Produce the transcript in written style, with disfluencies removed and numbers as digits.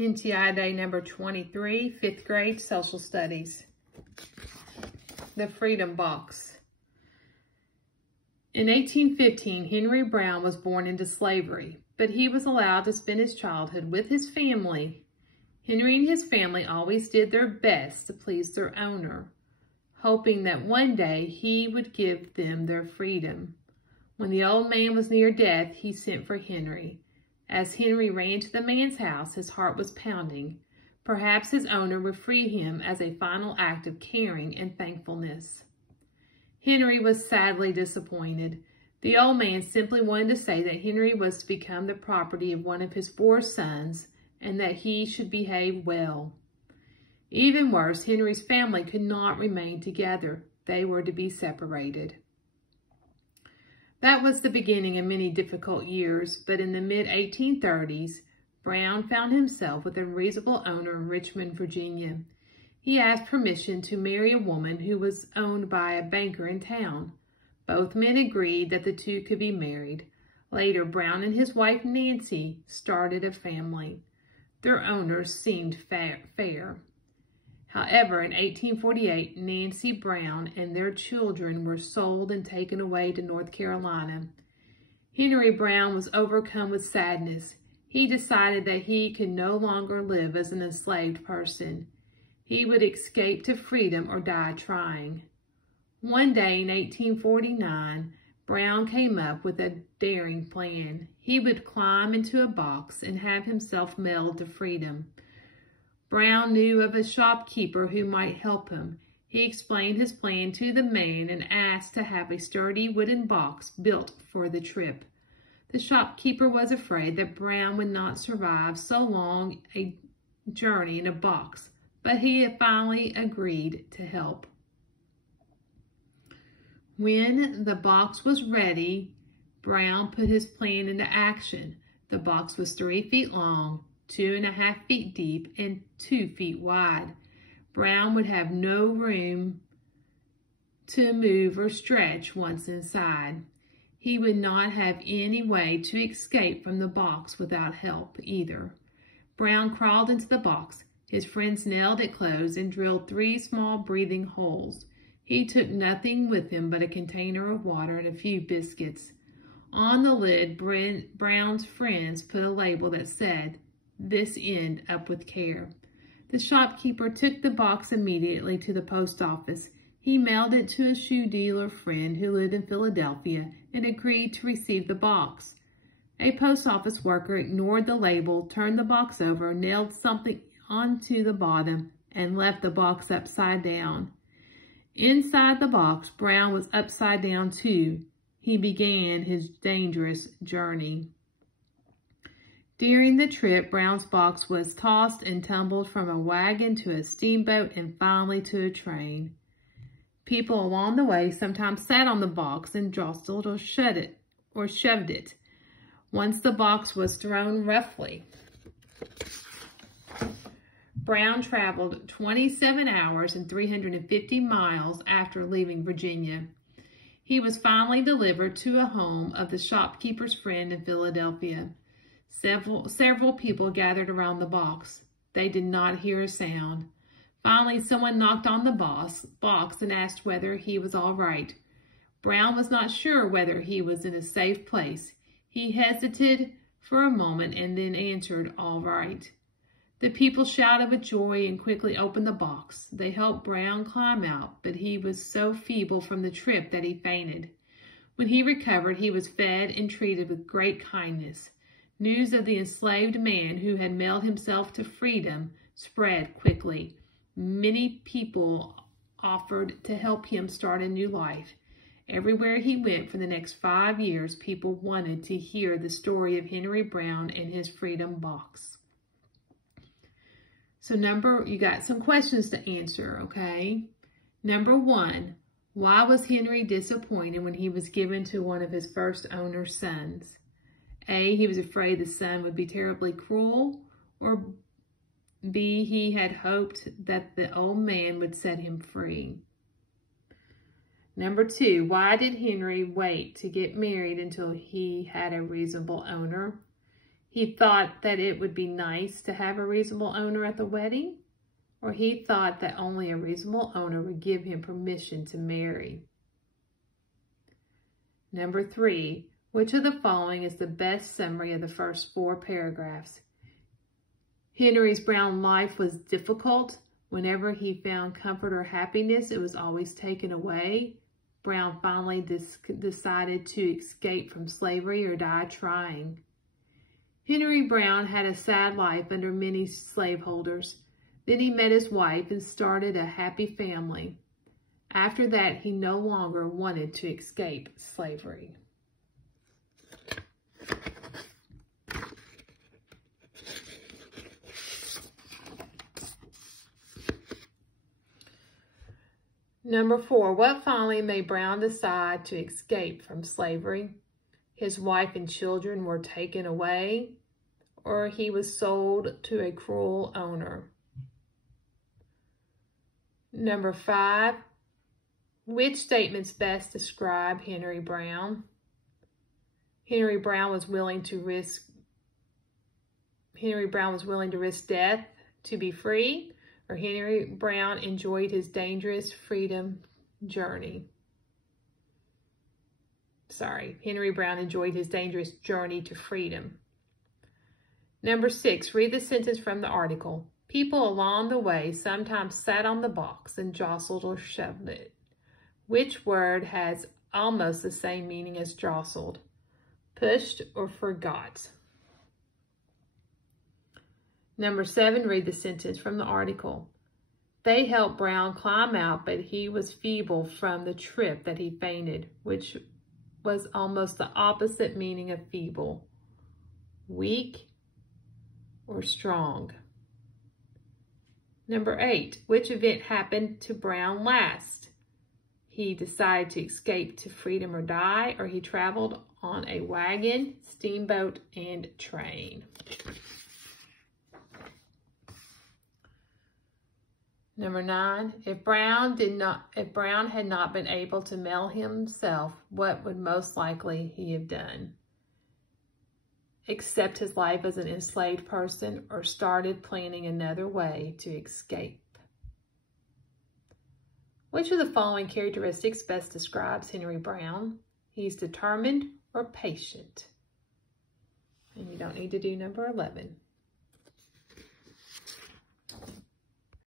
NTI Day number 23, 5th grade social studies. The Freedom Box. In 1815, Henry Brown was born into slavery, but he was allowed to spend his childhood with his family. Henry and his family always did their best to please their owner, hoping that one day he would give them their freedom. When the old man was near death, he sent for Henry. As Henry ran to the man's house, his heart was pounding. Perhaps his owner would free him as a final act of caring and thankfulness. Henry was sadly disappointed. The old man simply wanted to say that Henry was to become the property of one of his 4 sons and that he should behave well. Even worse, Henry's family could not remain together. They were to be separated. That was the beginning of many difficult years, but in the mid-1830s, Brown found himself with a reasonable owner in Richmond, Virginia. He asked permission to marry a woman who was owned by a banker in town. Both men agreed that the two could be married. Later, Brown and his wife Nancy started a family. Their owners seemed fair. However, in 1848, Nancy Brown and their children were sold and taken away to North Carolina. Henry Brown was overcome with sadness. He decided that he could no longer live as an enslaved person. He would escape to freedom or die trying. One day in 1849, Brown came up with a daring plan. He would climb into a box and have himself mailed to freedom. Brown knew of a shopkeeper who might help him. He explained his plan to the man and asked to have a sturdy wooden box built for the trip. The shopkeeper was afraid that Brown would not survive so long a journey in a box, but he finally agreed to help. When the box was ready, Brown put his plan into action. The box was 3 feet long, 2.5 feet deep, and 2 feet wide. Brown would have no room to move or stretch once inside. He would not have any way to escape from the box without help either. Brown crawled into the box. His friends nailed it closed and drilled 3 small breathing holes. He took nothing with him but a container of water and a few biscuits. On the lid, Brown's friends put a label that said, "This end up with care." The shopkeeper took the box immediately to the post office. He mailed it to a shoe dealer friend who lived in Philadelphia and agreed to receive the box. A post office worker ignored the label, turned the box over, nailed something onto the bottom, and left the box upside down. Inside the box, Brown was upside down too. He began his dangerous journey. During the trip, Brown's box was tossed and tumbled from a wagon to a steamboat and finally to a train. People along the way sometimes sat on the box and jostled or shoved it. Once the box was thrown roughly, Brown traveled 27 hours and 350 miles after leaving Virginia. He was finally delivered to a home of the shopkeeper's friend in Philadelphia. Several people gathered around the box. They did not hear a sound. Finally, someone knocked on the box and asked whether he was all right. Brown was not sure whether he was in a safe place. He hesitated for a moment and then answered, "All right." The people shouted with joy and quickly opened the box. They helped Brown climb out, but he was so feeble from the trip that he fainted. When he recovered, he was fed and treated with great kindness. News of the enslaved man who had mailed himself to freedom spread quickly. Many people offered to help him start a new life. Everywhere he went for the next 5 years, people wanted to hear the story of Henry Brown and his freedom box. So you got some questions to answer, okay? Number 1, why was Henry disappointed when he was given to one of his first owner's sons? A, he was afraid the son would be terribly cruel, or B, he had hoped that the old man would set him free. Number 2, why did Henry wait to get married until he had a reasonable owner? He thought that it would be nice to have a reasonable owner at the wedding, or he thought that only a reasonable owner would give him permission to marry. Number 3, which of the following is the best summary of the first 4 paragraphs? Henry Brown's life was difficult. Whenever he found comfort or happiness, it was always taken away. Brown finally decided to escape from slavery or die trying. Henry Brown had a sad life under many slaveholders. Then he met his wife and started a happy family. After that, he no longer wanted to escape slavery. Number 4, what finally made Brown decide to escape from slavery? His wife and children were taken away, or he was sold to a cruel owner. Number 5, which statements best describe Henry Brown? Henry Brown was willing to risk death to be free, or Henry Brown enjoyed his dangerous freedom journey. Henry Brown enjoyed his dangerous journey to freedom. Number 6, read the sentence from the article. People along the way sometimes sat on the box and jostled or shoved it. Which word has almost the same meaning as jostled? Pushed or forgot? Number 7, read the sentence from the article. They helped Brown climb out, but he was feeble from the trip that he fainted, which was almost the opposite meaning of feeble. Weak or strong? Number 8, which event happened to Brown last? He decided to escape to freedom or die, or he traveled on a wagon, steamboat, and train. Number 9, if Brown had not been able to mail himself, what would most likely he have done? Accept his life as an enslaved person, or started planning another way to escape? Which of the following characteristics best describes Henry Brown? He's determined or patient? And you don't need to do number 11.